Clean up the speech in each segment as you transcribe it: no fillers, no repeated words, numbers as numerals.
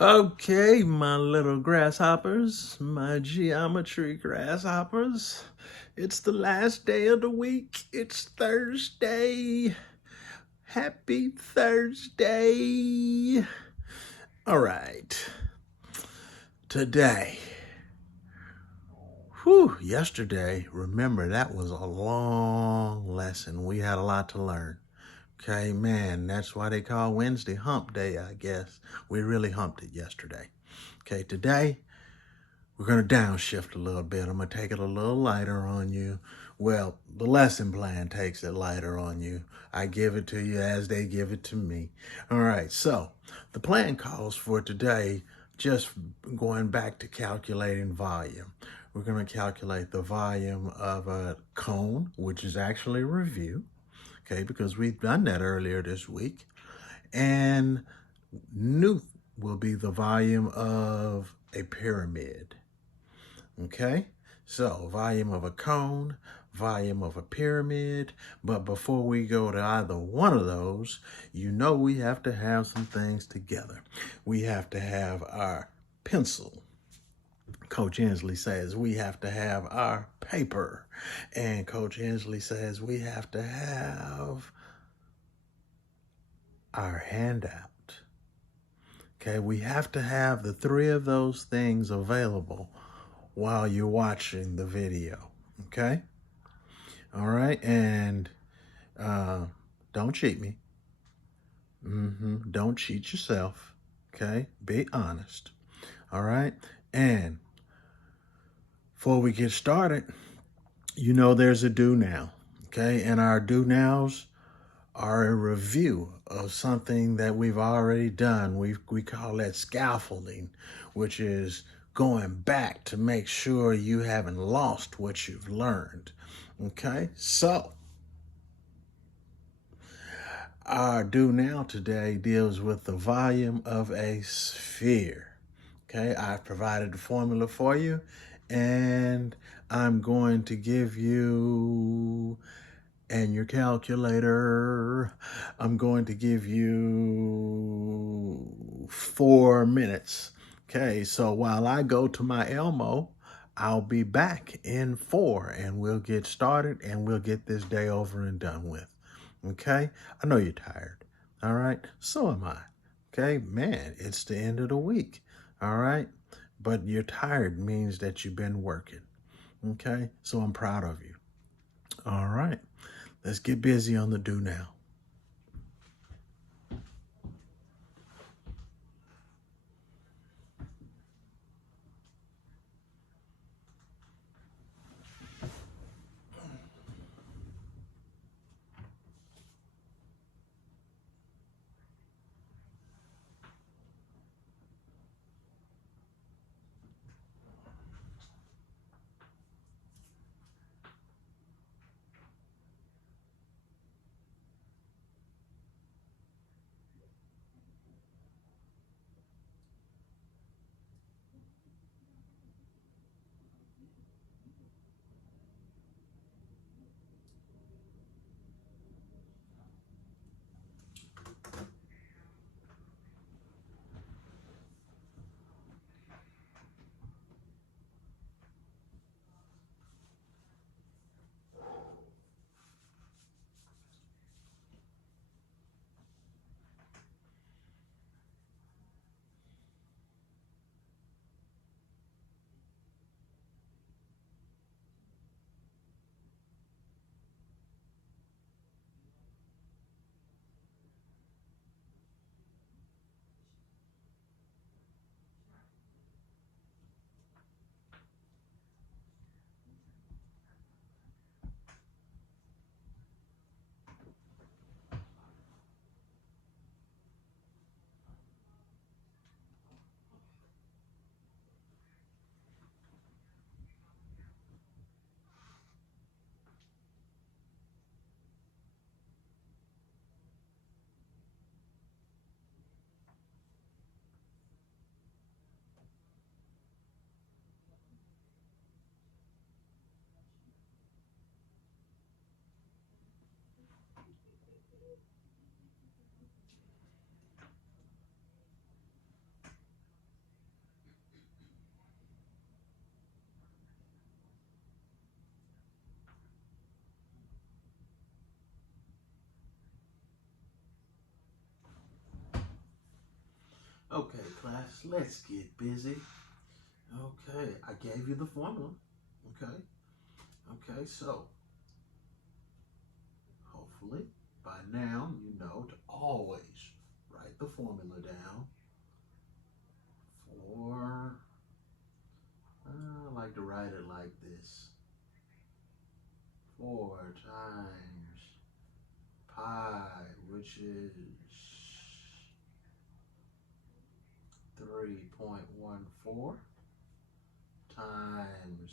Okay, my little grasshoppers, my geometry grasshoppers. It's the last day of the week. It's Thursday. Happy Thursday. All right. Today. Yesterday, remember that was a long lesson. We had a lot to learn. Okay, man, that's why they call Wednesday hump day, I guess. We really humped it yesterday. Okay, today we're going to downshift a little bit. I'm going to take it a little lighter on you. Well, the lesson plan takes it lighter on you. I give it to you as they give it to me. All right, so the plan calls for today just going back to calculating volume. We're going to calculate the volume of a cone, which is actually a review, okay, because we've done that earlier this week. And new will be the volume of a pyramid. Okay, so volume of a cone, volume of a pyramid. But before we go to either one of those, you know we have to have some things together. We have to have our pencil. Coach Inslee says we have to have our paper. And Coach Inslee says we have to have our handout. Okay, we have to have the three of those things available while you're watching the video. Okay? All right, and don't cheat me. Don't cheat yourself. Okay? Be honest. All right? And before we get started, you know there's a do now. Okay? And our do nows are a review of something that we've already done. We call that scaffolding, which is going back to make sure you haven't lost what you've learned. Okay, so our do now today deals with the volume of a sphere. Okay, I've provided the formula for you, and I'm going to give you, and your calculator, I'm going to give you 4 minutes. Okay, so while I go to my Elmo, I'll be back in 4 and we'll get started and we'll get this day over and done with. Okay, I know you're tired. All right, so am I. Okay, man, it's the end of the week. All right, but you're tired means that you've been working. Okay, so I'm proud of you. All right. Let's get busy on the do now. Okay, class, let's get busy. Okay, I gave you the formula. Okay, okay, so hopefully by now you know to always write the formula down for, I like to write it like this: 4 times pi, which is 3.14 times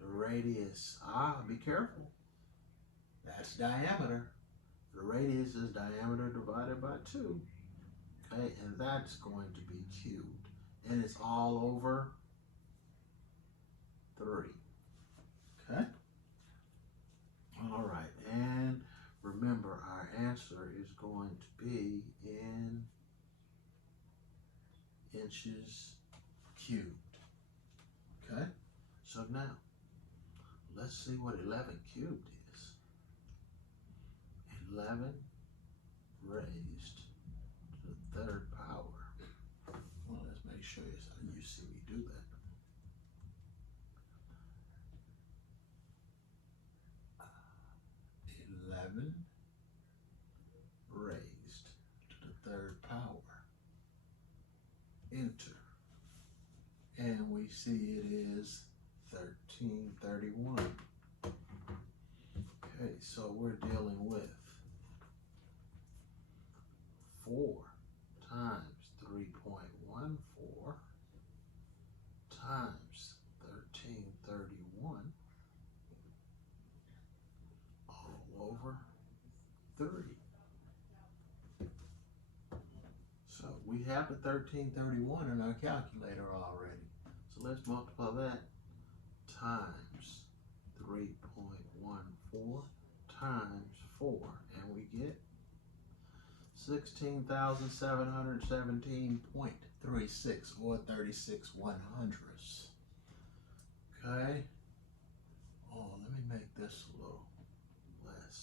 the radius. Be careful. That's diameter. The radius is diameter divided by 2. Okay, and that's going to be cubed. And it's all over 3. Okay? All right, and remember our answer is going to be in inches cubed. Okay? So now, let's see what 11 cubed is. 11 raised to the 3rd power. Well, let's make sure you see me do that. 11 raised to the 3rd power. Enter. And we see it is 1331. Okay, so we're dealing with 4 times 3.14 times 1331 all over 3. So we have the 1331 in our calculator already. So let's multiply that times 3.14 times 4, and we get 16,717.36, or 36/100ths. Okay. Oh, let me make this a little less.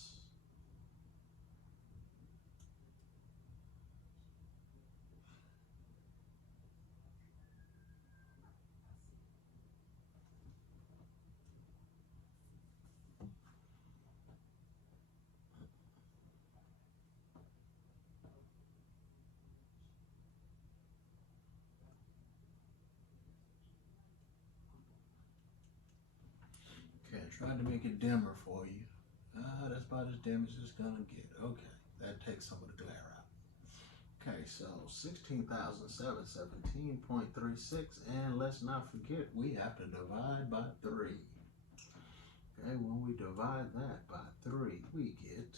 Okay, I tried to make it dimmer for you. That's about as dim as it's gonna get. Okay, that takes some of the glare out. Okay, so 16,717.36, and let's not forget we have to divide by 3. Okay, when we divide that by 3, we get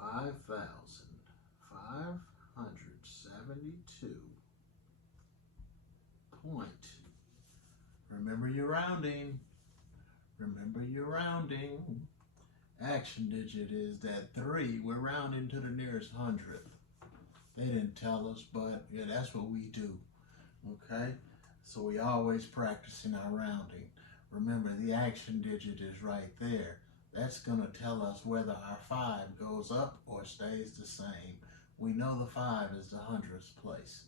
5,572 point. Remember your rounding. Remember your rounding. Action digit is that 3. We're rounding to the nearest 100th. They didn't tell us, but yeah, that's what we do. Okay? So we always practicing our rounding. Remember, the action digit is right there. That's going to tell us whether our 5 goes up or stays the same. We know the 5 is the 100th place.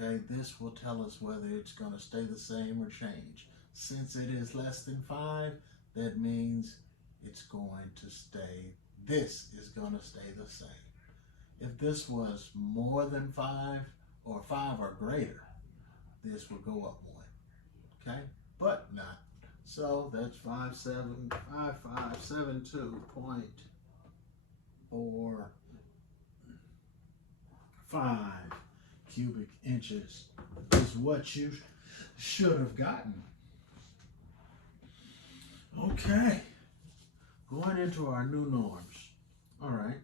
Okay, this will tell us whether it's going to stay the same or change. Since it is less than 5, that means it's going to stay, this is going to stay the same. If this was more than 5 or 5 or greater, this would go up 1, okay? But not. So that's 5,752.45 cubic inches is what you should have gotten. Okay, going into our new norms. All right,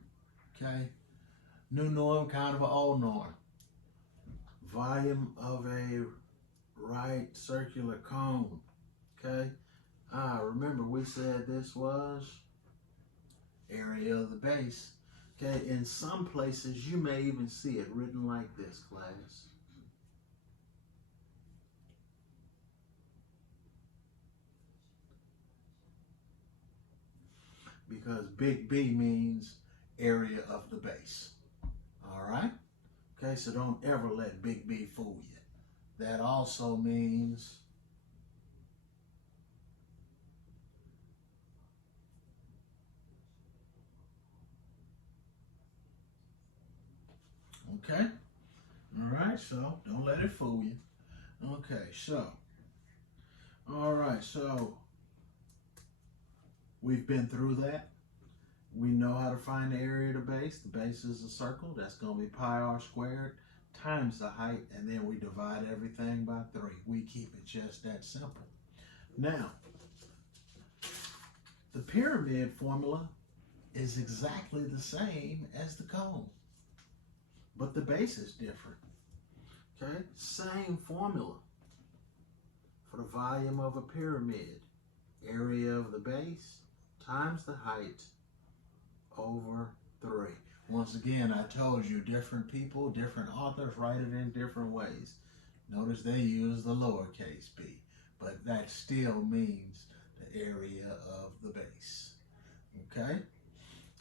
okay. New norm, kind of an old norm. Volume of a right circular cone. Okay. Remember we said this was area of the base. Okay, in some places you may even see it written like this, class. Because big B means area of the base. All right? Okay, so don't ever let big B fool you. That also means okay? All right, so don't let it fool you. Okay, so, all right, so we've been through that. We know how to find the area of the base. The base is a circle. That's going to be pi r squared times the height, and then we divide everything by 3. We keep it just that simple. Now, the pyramid formula is exactly the same as the cone, but the base is different. Okay, same formula for the volume of a pyramid. Area of the base times the height over 3. Once again, I told you different people, different authors write it in different ways. Notice they use the lowercase b, but that still means the area of the base. Okay?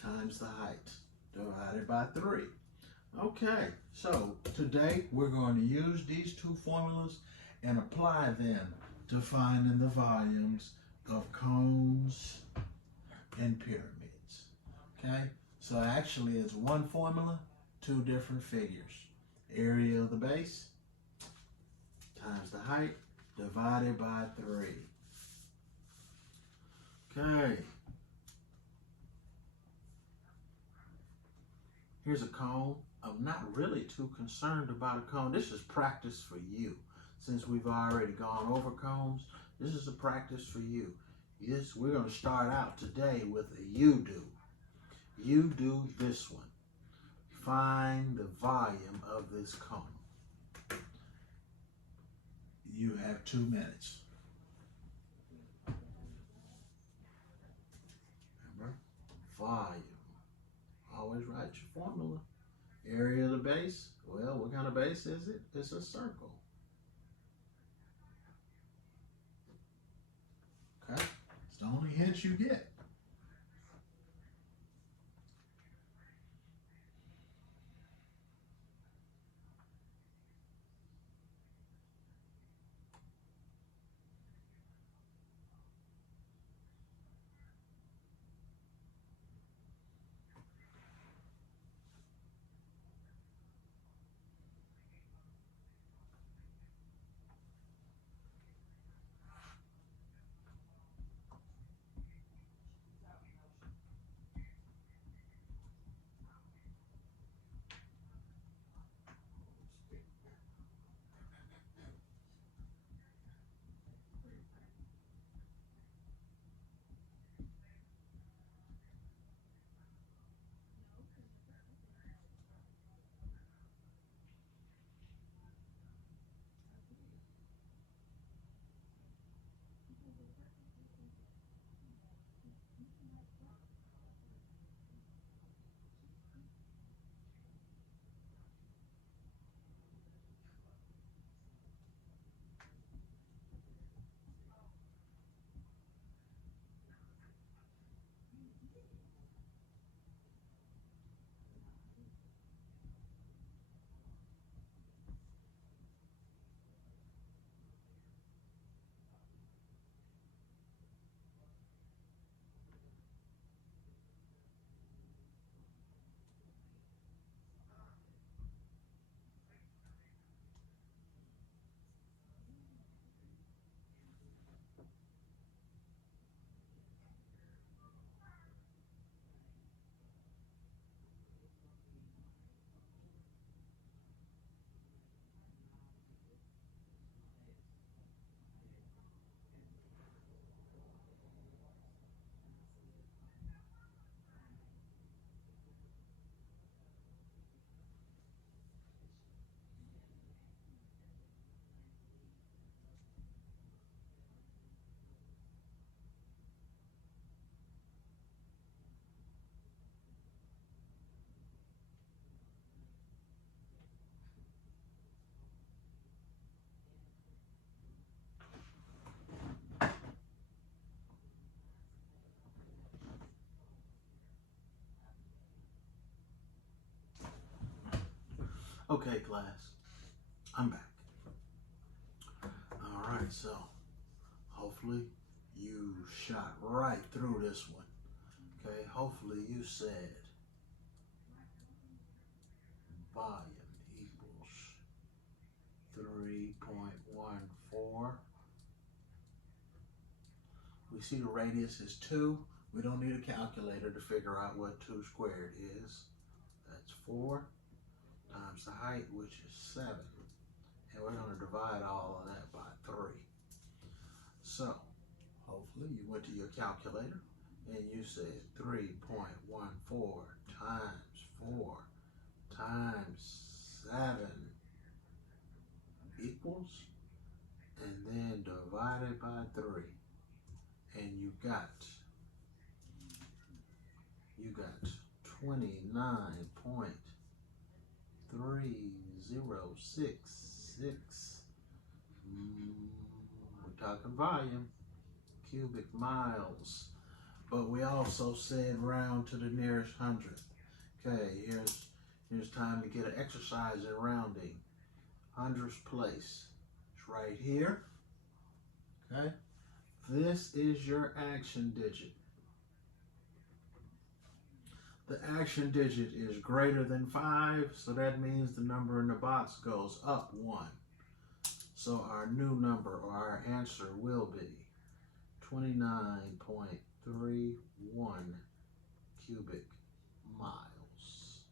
Times the height divided by 3. Okay, so today we're going to use these two formulas and apply them to finding the volumes of cones and pyramids. Okay, so actually it's one formula, two different figures. Area of the base times the height divided by 3. Okay. Here's a cone. I'm not really too concerned about a cone. This is practice for you. Since we've already gone over cones, this is a practice for you. Yes, we're going to start out today with a you do. You do this one. Find the volume of this cone. You have 2 minutes. Remember? Volume. Always write your formula. Area of the base. Well, what kind of base is it? It's a circle. Okay? It's the only hint you get. Okay, class, I'm back. All right, so hopefully you shot right through this one. Okay, hopefully you said volume equals 3.14. We see the radius is 2. We don't need a calculator to figure out what 2 squared is. That's 4 times the height, which is 7. And we're going to divide all of that by 3. So, hopefully you went to your calculator and you said 3.14 times 4 times 7 equals, and then divided by 3. And you got 29.3066. We're talking volume, cubic miles. But we also said round to the nearest hundredth. Okay, here's time to get an exercise in rounding. Hundredths place. It's right here. Okay. This is your action digit. The action digit is greater than 5, so that means the number in the box goes up 1. So our new number, or our answer, will be 29.31 cubic miles.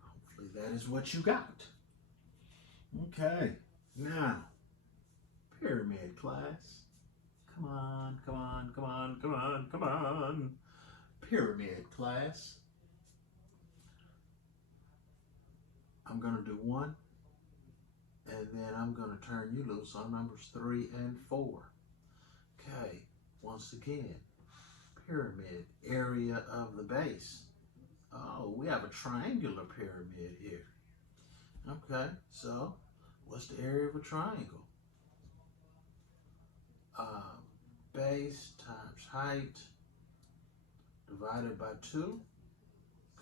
Hopefully that is what you got. Okay, now, pyramid class. Come on, come on, come on, come on, come on. Pyramid class. I'm going to do 1, and then I'm going to turn you loose on numbers 3 and 4. Okay, once again, pyramid, area of the base. Oh, we have a triangular pyramid here. Okay, so what's the area of a triangle? Base times height divided by 2.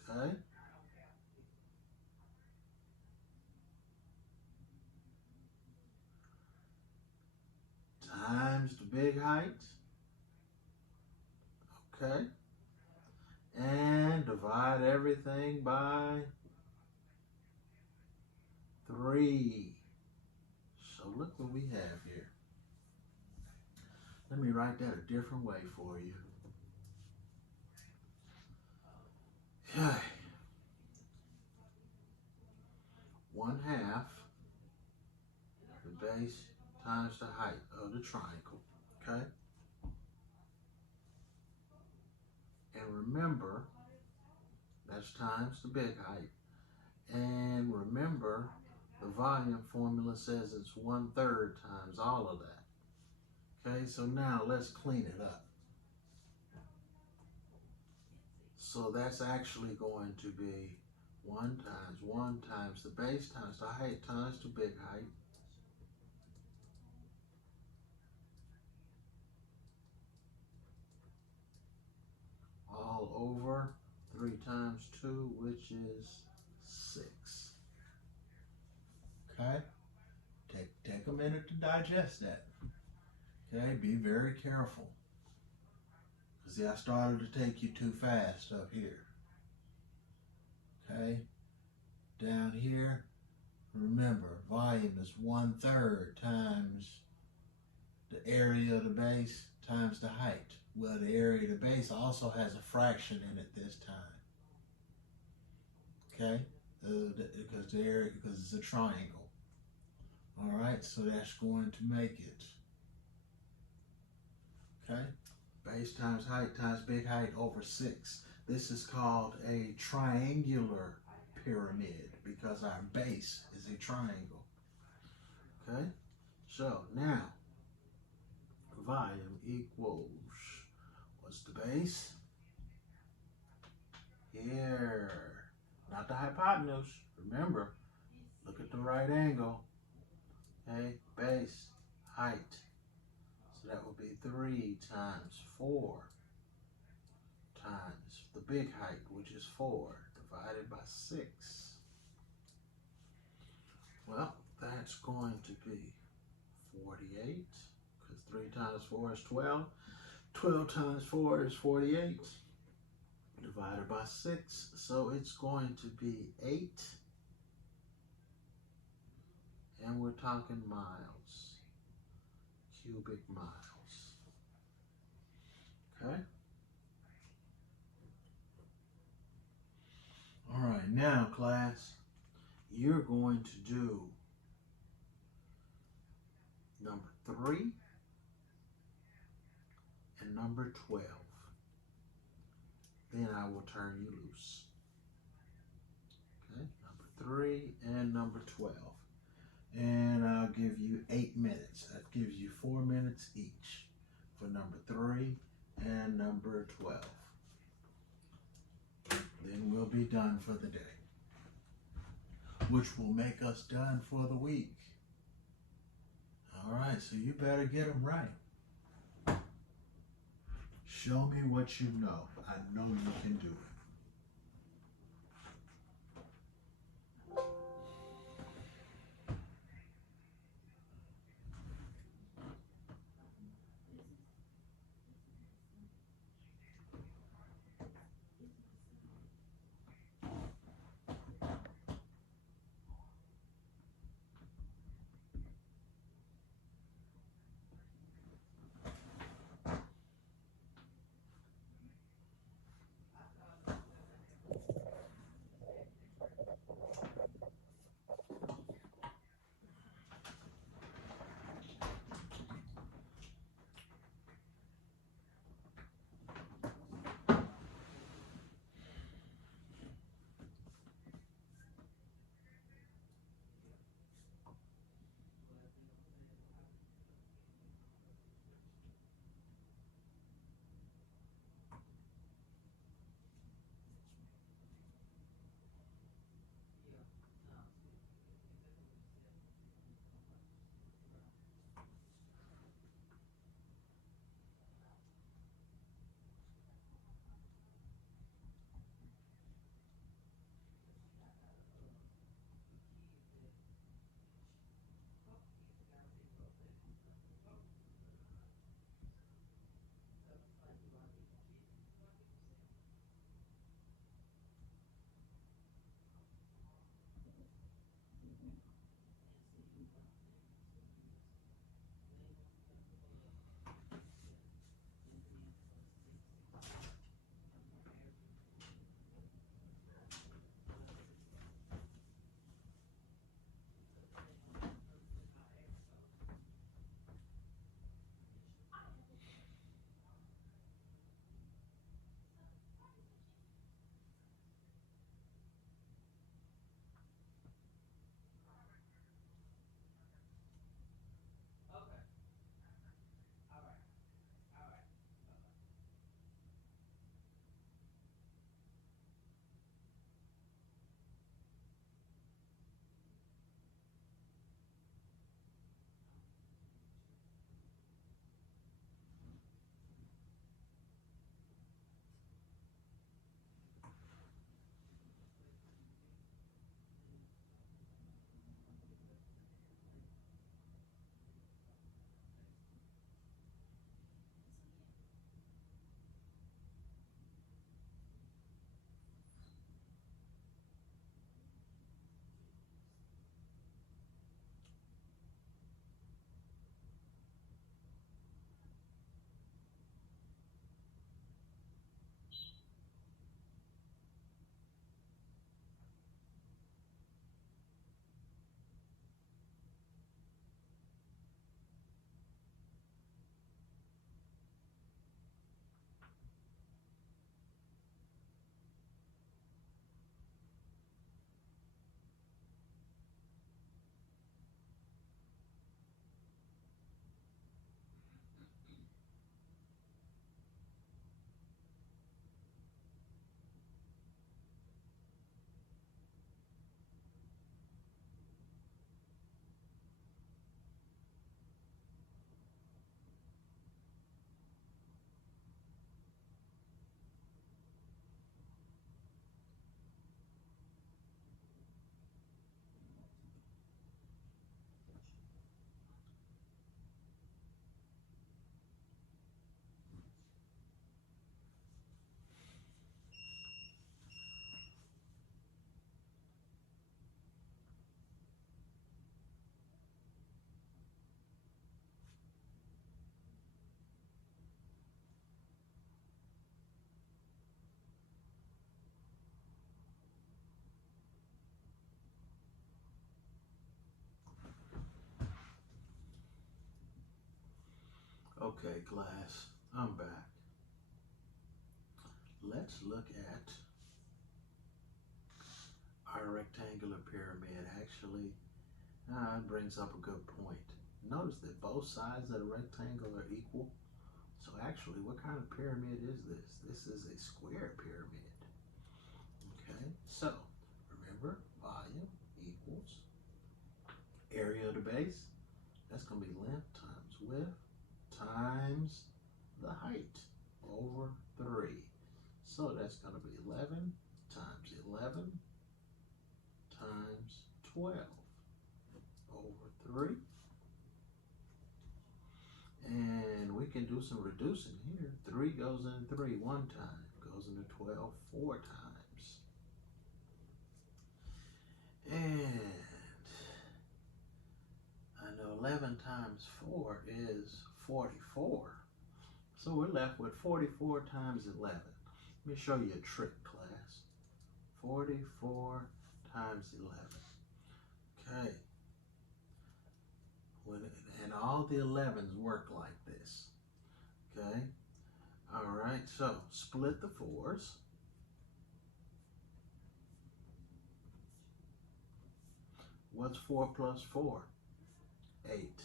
Okay. Times the big height. Okay. And divide everything by 3. So look what we have here. Let me write that a different way for you. Okay. 1/2 the base times the height of the triangle. Okay. And remember, that's times the big height. And remember, the volume formula says it's 1/3 times all of that. Okay, so now let's clean it up. So that's actually going to be 1 times the base times the height times the big height. All over 3 times 2, which is 6. Okay? Take a minute to digest that. Okay, be very careful. See, I started to take you too fast up here. Okay? Down here, remember, volume is 1/3 times the area of the base times the height. Well, the area of the base also has a fraction in it this time. Okay? Because it's a triangle. All right, so that's going to make it. Okay? Base times height times big height over 6. This is called a triangular pyramid because our base is a triangle. Okay? So now, volume equals, what's the base? Here. Not the hypotenuse. Remember, look at the right angle. Okay? Base, height. So that would be 3 times 4 times the big height, which is 4, divided by 6. Well, that's going to be 48, because 3 times 4 is 12. 12 times 4 is 48, divided by 6. So it's going to be 8, and we're talking miles, cubic miles. Okay? All right, now, class, you're going to do number 3 and number 12. Then I will turn you loose. Okay, number 3 and number 12. And I'll give you 8 minutes. That gives you 4 minutes each for number 3 and number 12. Then we'll be done for the day, which will make us done for the week. All right, so you better get them right. Show me what you know. I know you can do it. Okay, class, I'm back. Let's look at our rectangular pyramid. Actually, it brings up a good point. Notice that both sides of the rectangle are equal. So actually, what kind of pyramid is this? This is a square pyramid. Okay, so remember, volume equals area of the base. That's going to be length times width times the height over 3. So that's going to be 11 times 11 times 12 over 3. And we can do some reducing here. 3 goes into 3 one time, goes into 12 4 times. And I know 11 times 4 is 44. So we're left with 44 times 11. Let me show you a trick, class. 44 times 11. Okay. And all the 11s work like this. Okay. All right. So split the 4s. What's 4 plus 4? 8.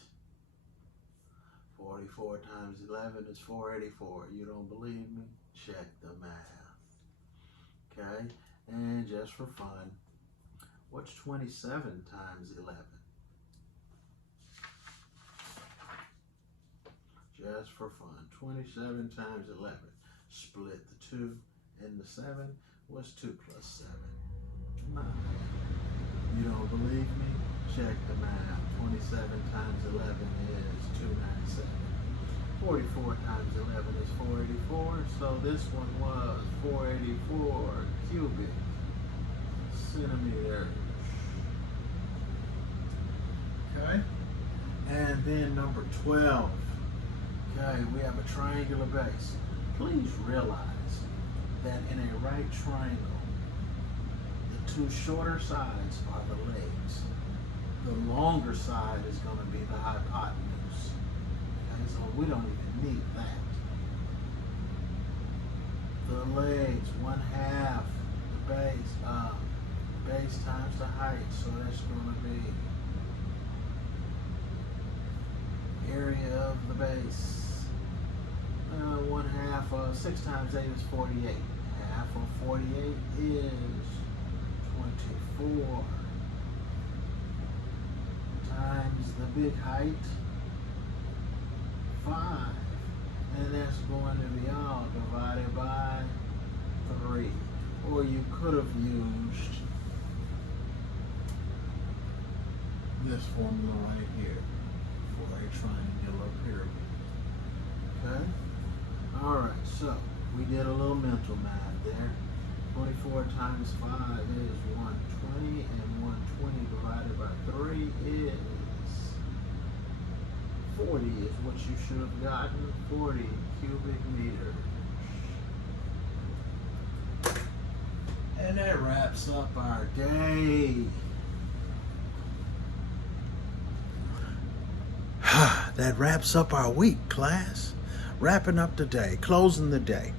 44 times 11 is 484. You don't believe me? Check the math. Okay. And just for fun, what's 27 times 11? Just for fun, 27 times 11. Split the 2 and the 7. What's 2 plus 7? 9. You don't believe me? Check the math. 27 times 11 is 297. 44 times 11 is 484. So this one was 484 cubic centimeters. Okay? And then number 12. Okay, we have a triangular base. Please realize that in a right triangle, the 2 shorter sides are the legs. The longer side is going to be the hypotenuse. Okay, so we don't even need that. The legs, 1/2 the base times the height. So that's going to be area of the base. 1/2 6 times 8 is 48. Half of 48 is 24 times the big height, 5. And that's going to be all divided by 3. Or you could have used this formula right here for a triangular pyramid. Okay? Alright, so we did a little mental math there. 24 times 5 is 120, and 120 divided by 3 is 40 is what you should have gotten. 40 cubic meters. And that wraps up our day. That wraps up our week, class. Wrapping up the day, closing the day.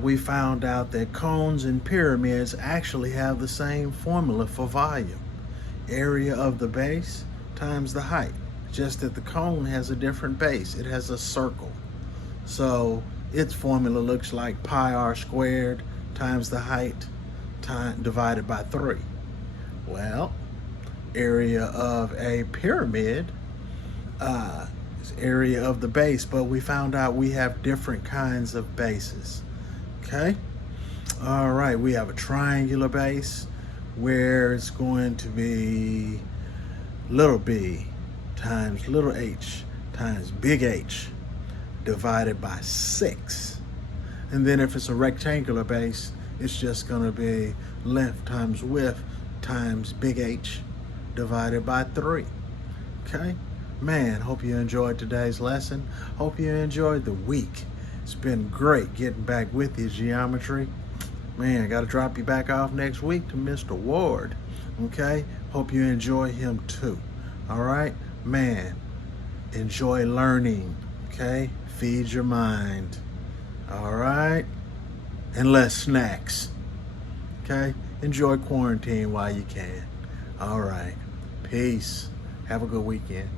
We found out that cones and pyramids actually have the same formula for volume. Area of the base times the height. Just that the cone has a different base. It has a circle. So its formula looks like pi r squared times the height divided by 3. Well, area of a pyramid is area of the base, but we found out we have different kinds of bases. Okay? All right, we have a triangular base where it's going to be little b times little h times big H divided by 6. And then if it's a rectangular base, it's just going to be length times width times big H divided by 3. Okay? Man, hope you enjoyed today's lesson. Hope you enjoyed the week. It's been great getting back with you, geometry. Man, I got to drop you back off next week to Mr. Ward. Okay? Hope you enjoy him too. All right? Man, enjoy learning. Okay? Feed your mind. All right? And less snacks. Okay? Enjoy quarantine while you can. All right. Peace. Have a good weekend.